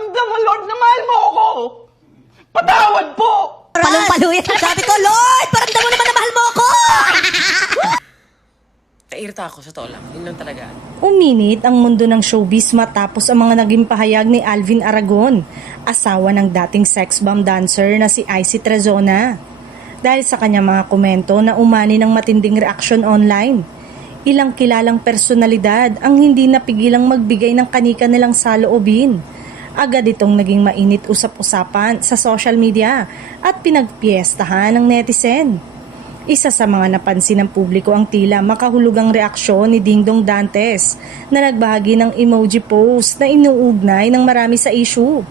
Paramdam mo, Lord, na mahal mo ako! Patawad po! Palong-paluyan. Sabi ko, Lord, paramdam mo naman na mahal mo ako! Nairita ako, sa totoo lang. Yun lang talaga. Uminit ang mundo ng showbiz matapos ang mga naging pahayag ni Alvin Aragon, asawa ng dating sex bomb dancer na si Icy Trezona. Dahil sa kanyang mga komento na umani ng matinding reaksyon online, ilang kilalang personalidad ang hindi napigilang magbigay ng kanika nilang saloobin. Agad itong naging mainit usap-usapan sa social media at pinagpiestahan ng netizen. Isa sa mga napansin ng publiko ang tila makahulugang reaksyon ni Dingdong Dantes na nagbahagi ng emoji post na inuugnay ng marami sa issue.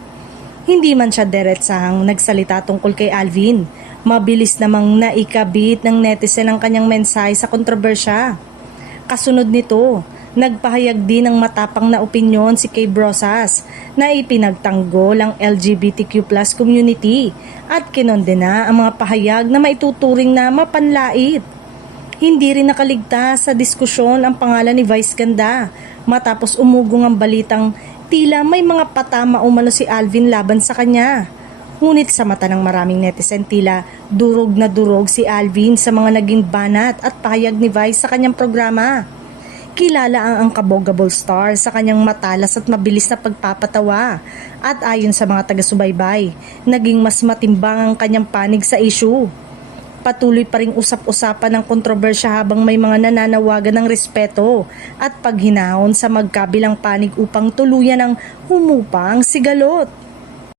Hindi man siya diretsahang nagsalita tungkol kay Alvin, mabilis namang naikabit ng netizen ang kanyang mensahe sa kontrobersya. Kasunod nito, nagpahayag din ng matapang na opinyon si Kay Brosas na ipinagtanggol ang LGBTQ+ community at kinondena ang mga pahayag na maituturing na mapanlait. Hindi rin nakaligtas sa diskusyon ang pangalan ni Vice Ganda matapos umugong ang balitang tila may mga patama umano si Alvin laban sa kanya. Ngunit sa mata ng maraming netizen tila durog na durog si Alvin sa mga naging banat at pahayag ni Vice sa kanyang programa. Kilala ang Unkaboggable Star sa kanyang matalas at mabilis na pagpapatawa at ayon sa mga taga-subaybay, naging mas matimbang ang kanyang panig sa issue. Patuloy pa ring usap-usapan ng kontrobersya habang may mga nananawagan ng respeto at paghinahon sa magkabilang panig upang tuluyan ang humupang sigalot.